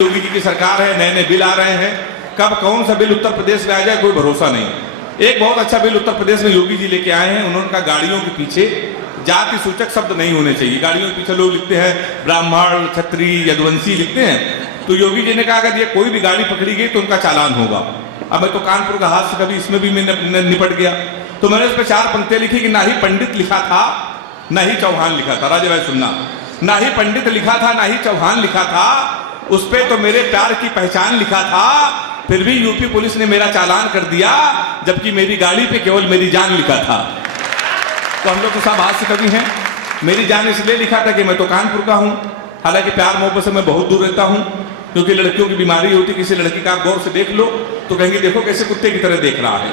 योगी जी की सरकार है, नए नए बिल आ रहे हैं, कब कौन सा बिल उत्तर प्रदेश में आ जाए कोई भरोसा नहीं। एक बहुत अच्छा बिल उत्तर प्रदेश में योगी जी लेके आए हैं। उन्होंने कहा गाड़ियों के पीछे जाति सूचक शब्द नहीं होने चाहिए। गाड़ियों के पीछे लोग लिखते हैं ब्राह्मण, क्षत्रिय, यदुवंशी लिखते हैं, तो योगी जी ने कहा अगर ये कोई भी गाड़ी पकड़ी गई तो उनका चालान होगा। अब मैं तो कानपुर का हाथ से कभी इसमें भी मैंने निपट गया, तो मैंने उस पर 4 पंक्तियां लिखी कि ना ही पंडित लिखा था ना ही चौहान लिखा था। राजे भाई सुनना, ना ही पंडित लिखा था ना ही चौहान लिखा था, उस पे तो मेरे प्यार की पहचान लिखा था, फिर भी यूपी पुलिस ने मेरा चालान कर दिया, जबकि मेरी गाड़ी पे केवल मेरी जान लिखा था। तो हम लोग तो सब हाथ से कवि हैं। मेरी जान इसलिए लिखा था कि मैं तो कानपुर का हूं, हालांकि प्यार मोहब्बत से मैं बहुत दूर रहता हूं, क्योंकि लड़कियों की बीमारी होती, किसी लड़की का आप गौर से देख लो तो कहेंगे देखो कैसे कुत्ते की तरह देख रहा है,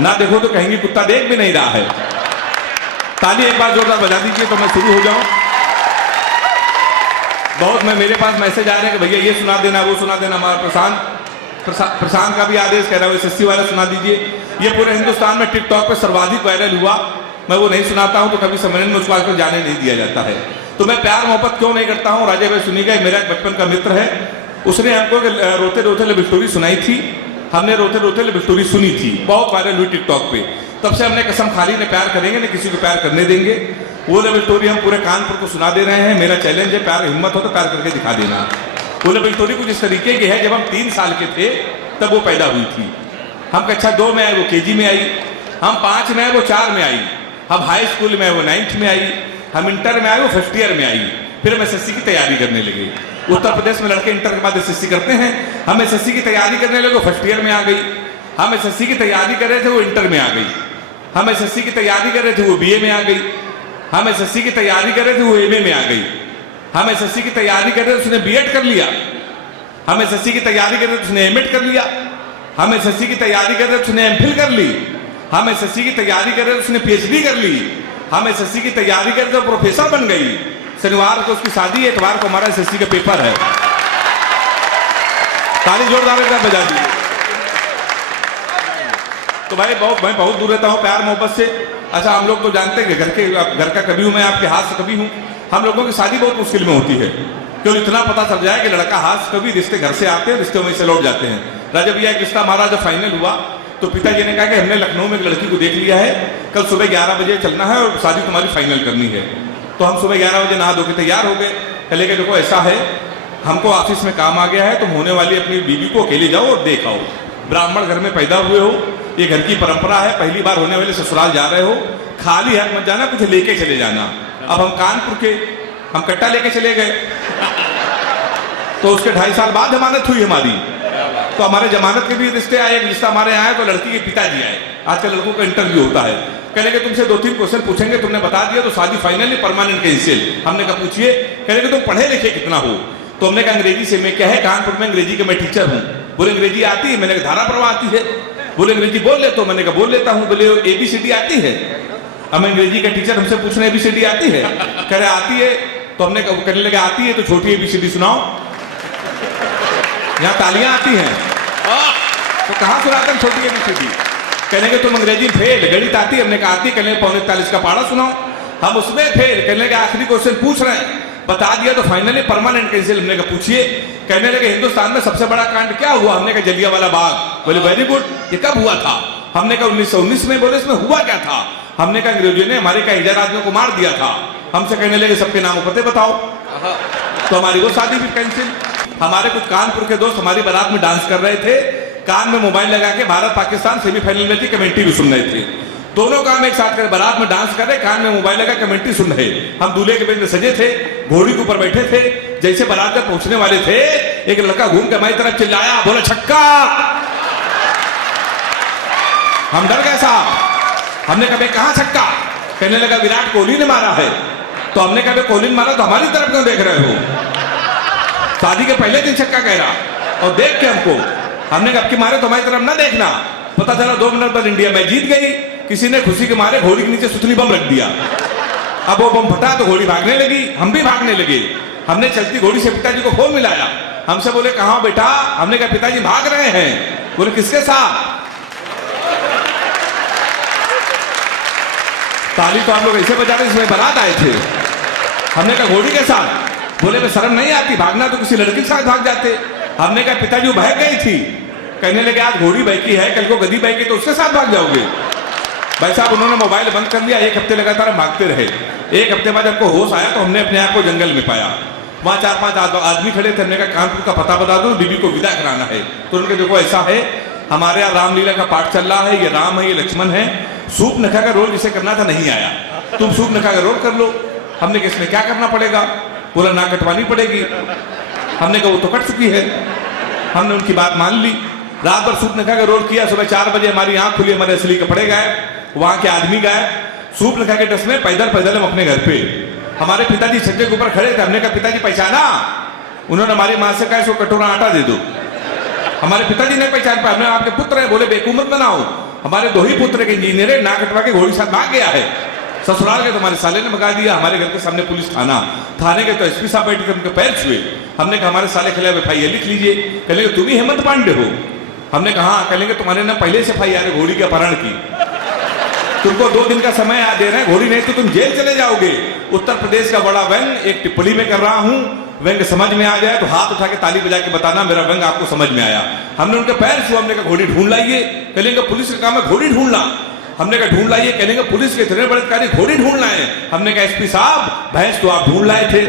ना देखो तो कहेंगे कुत्ता देख भी नहीं रहा है। ताली एक बार जोरदार बजा दीजिए तो मैं शुरू हो जाऊं। बहुत मेरे पास मैसेज आ रहे हैं कि भैया ये सुना देना वो सुना देना। हमारा प्रशांत का भी आदेश कह रहा है SSC वाला सुना दीजिए। ये पूरे हिंदुस्तान में टिकटॉक पे सर्वाधिक वायरल हुआ, मैं वो नहीं सुनाता हूं तो कभी सम्मेलन में उसको आजकल जाने नहीं दिया जाता है। तो मैं प्यार मोहब्बत क्यों नहीं करता हूं। राजा भाई सुनिएगा, मेरा एक बचपन का मित्र है, उसने हमको रोते रोते लव स्टोरी सुनाई थी। हमने रोते रोते लव स्टोरी सुनी थी, बहुत वायरल हुई टिकटॉक पे। तब से हमने कसम खाली ने प्यार करेंगे न किसी को प्यार करने देंगे। वो लव स्टोरी हम पूरे कानपुर को सुना दे रहे हैं। मेरा चैलेंज है, प्यार हिम्मत हो तो प्यार करके दिखा देना। वो लव स्टोरी कुछ इस तरीके की है, जब हम 3 साल के थे तब वो पैदा हुई थी। हम कक्षा 2 में आए, वो KG में आई। हम 5 में आए, वो 4 में आई। हम हाई स्कूल में आए, वो 9th में आई। हम इंटर में आए, वो 1st ईयर में आई। फिर हम SSC की तैयारी करने लगे। उत्तर प्रदेश में लड़के इंटर के बाद SSC करते हैं। हम SSC की तैयारी करने लगे, वो 1st ईयर में आ गई। हम SSC की तैयारी कर रहे थे, वो इंटर में आ गई। हम SSC की तैयारी कर रहे थे, वो BA में आ गई। हम SSC की तैयारी कर रहे थे, वो MA में आ गई। हम SSC की तैयारी कर रहे थे, उसने B.Ed कर लिया। हम SSC की तैयारी कर रहे थे, उसने M.Ed कर लिया। हम SSC की तैयारी कर रहे थे, उसने MPhil कर ली। हम SSC की तैयारी कर रहे थे, उसने PhD कर ली। हम SSC की तैयारी कर रहे थे, प्रोफेसर बन गई। शनिवार को उसकी शादी, इतवार को हमारा SSC का पेपर है। ताली जोरदार बजा दीजिए। तो भाई मैं बहुत दूर रहता हूँ प्यार मोहब्बत से। अच्छा, हम लोग तो जानते हैं कि घर का कभी हूं मैं, आपके हाथ से कभी हूं। हम लोगों की शादी बहुत मुश्किल में होती है, क्यों इतना पता चल जाए कि लड़का हाथ से कभी, रिश्ते घर से आते हैं, रिश्ते वहीं से लौट जाते हैं। राजा भैया एक रिश्ता हमारा जब फाइनल हुआ तो पिताजी ने कहा कि हमने लखनऊ में एक लड़की को देख लिया है, कल सुबह 11 बजे चलना है और शादी तुम्हारी फाइनल करनी है। तो हम सुबह 11 बजे नहा धो के तैयार हो गए। कहे कि देखो ऐसा है, हमको ऑफिस में काम आ गया है, तुम होने वाली अपनी बीवी को अकेले जाओ और देख आओ। ब्राह्मण घर में पैदा हुए हो, ये घर की परंपरा है, पहली बार होने वाले ससुराल जा रहे हो, खाली हाथ मत जाना, कुछ लेके चले जाना। अब हम कानपुर के, हम कट्टा लेके चले गए। तो उसके 2.5 साल बाद जमानत हुई हमारी। तो हमारे जमानत के भी रिश्ते आए। एक रिश्ता हमारे आए तो लड़की के पिताजी आए। आजकल लड़कों का इंटरव्यू होता है, कहने के तुमसे 2-3 क्वेश्चन पूछेंगे, तुमने बता दिया तो शादी फाइनली परमानेंट कैंसिल। हमने कहा पूछिए। कहने के तुम पढ़े लिखे कितना हो। तो हमने कहा अंग्रेजी से। मैं क्या है, कानपुर में अंग्रेजी का मैं टीचर हूँ। बोले अंग्रेजी आती है? मैंने कहा धारा प्रवाह आती है। बोले अंग्रेजी बोल ले तो? मैंने कहा बोल लेता हूँ। बोले ABCD आती है? हम अंग्रेजी का टीचर, हमसे पूछना ABCD आती है? कह रहे आती है। तो हमने कहने लगे आती है तो छोटी ABCD सुनाओ, यहाँ तालियां आती हैं। तो कहाँ सुनाते हैं छोटी ABCD? कहने के तुम अंग्रेजी फेल, गणित आती है? हमने कहा आती। कहने 45 का पाड़ा सुनाओ, हम उसमें फेल। कहने के आखिरी क्वेश्चन पूछ रहे हैं, बता दिया तो फाइनली परमानेंट कैंसिल। हमने कहा पूछिए। कहने लगे हिंदुस्तान में सबसे बड़ा कांड क्या हुआ? हमने कहा जलियांवाला बाग। बोले वेरी गुड, ये कब हुआ था? हमने कहा 1919 में। बोले इसमें हुआ क्या था? हमने कहा अंग्रेजों ने हमारे कई 1000 आदमियों को मार दिया था। हमसे कहने लगे सबके नाम पते बताओ। तो हमारी वो शादी भी कैंसिल। हमारे कुछ कानपुर के दोस्त हमारी बारात में डांस कर रहे थे, कान में मोबाइल लगा के भारत पाकिस्तान सेमीफाइनल में थी, कमेंट्री भी सुन रहे थे। दोनों काम एक साथ कर, बारात में डांस कर रहे, कान में मोबाइल लगा, कमेंट्री सुन रहे। हम दूल्हे के बेंच में सजे थे, घोड़ी के ऊपर बैठे थे। जैसे बारात में पहुंचने वाले थे, एक लड़का घूम के हमारी तरफ चिल्लाया, बोला छक्का। हम डर गए साहब। हमने कहा कहां छक्का? कहने लगा विराट कोहली ने मारा है। तो हमने कहा कोहली ने मारा तो हमारी तरफ क्यों देख रहे हो? शादी के पहले दिन छक्का कह रहा और देख के हमको। हमने कहा अब की मारे तो हमारी तरफ ना देखना। पता चला 2 मिनट बाद इंडिया मैच जीत गई। किसी ने खुशी के मारे घोड़ी के नीचे सुतली बम रख दिया। अब वो बम फटा तो घोड़ी भागने लगी, हम भी भागने लगे। हमने चलती घोड़ी से पिताजी को फोन मिलाया। हमसे बोले कहाँ बेटा? हमने कहा पिताजी भाग रहे हैं। बोले किसके साथ? ताली तो आप लोग ऐसे बजा रहे जिसमें बारात आए थे। हमने कहा घोड़ी के साथ। बोले मैं शर्म नहीं आती, भागना तो किसी लड़की के साथ भाग जाते। हमने कहा पिताजी वो भाग गई थी। कहने लगे आज घोड़ी बहकी है, कल को गधी बहकी तो उसके साथ भाग जाओगे। भाई साहब उन्होंने मोबाइल बंद कर लिया, 1 हफ्ते लगातार हम भागते रहे। 1 हफ्ते बाद हमको होश आया तो हमने अपने आप को जंगल में पाया। वहाँ 4-5 आदमी खड़े थे। हमने कहा कानपुर का पता बता दो, बीबी को विदा कराना है। तो उनके देखो ऐसा है, हमारे यहाँ रामलीला का पाठ चल रहा है, ये राम है ये लक्ष्मण है, सूप नखा का रोल जिसे करना था नहीं आया, तुम सूप नखा का रोल कर लो। हमने कहा इसमें क्या करना पड़ेगा? बोला ना कटवानी पड़ेगी। हमने कहा वो तो कट चुकी है। हमने उनकी बात मान ली। रात भर सूप नखा का रोल किया। सुबह 4 बजे हमारी आंख खुली, हमारे असली कपड़े गए, वहां के आदमी गए, सूप नखा के ड्रेस में पैदल पैदल हम अपने घर पे। हमारे पिताजी छज्जे के ऊपर खड़े थे। हमने कहा पिताजी पहचाना? उन्होंने हमारी माँ से कहा इसको कटोरा आटा दे दो। हमारे पिताजी नहीं पहचान पाए। हमने आपके पुत्र है। बोले बेकुमत बनाओ, हमारे 2 ही पुत्र के इंजीनियर है, ना कटवा के घोड़ी साथ भाग गया है। ससुराल के तुम्हारे साले ने भगा दिया। हमारे घर के सामने पुलिस थाना, थाने के तो एसपी साहब बैठे थे, उनके पैर छुए। हमने कहा हमारे साले खिलाफ FIR लिख लीजिए। कहेंगे तुम ही हेमंत पांडे हो? हमने कहा कहेंगे तुम्हारे ना पहले से FIR है घोड़ी के अपहरण की, तुमको 2 दिन का समय दे रहे हैं, घोड़ी नहीं तो तुम जेल चले जाओगे। उत्तर प्रदेश का बड़ा व्यंग एक टिप्पणी में कर रहा हूं, व्यंग समझ में आ जाए तो हाथ उठा के ताली बजा के बताना मेरा व्यंग आपको समझ में आया। हमने उनके पैर छुआ। हमने कहा घोड़ी ढूंढ लाइए। कहेंगे पुलिस का काम है घोड़ी ढूंढना। हमने कहा ढूंढ लाइए। कहेंगे पुलिस के इतने बड़े अधिकारी घोड़ी ढूंढ लाए। हमने कहा एसपी साहब भैंस तो आप ढूंढ लाए थे।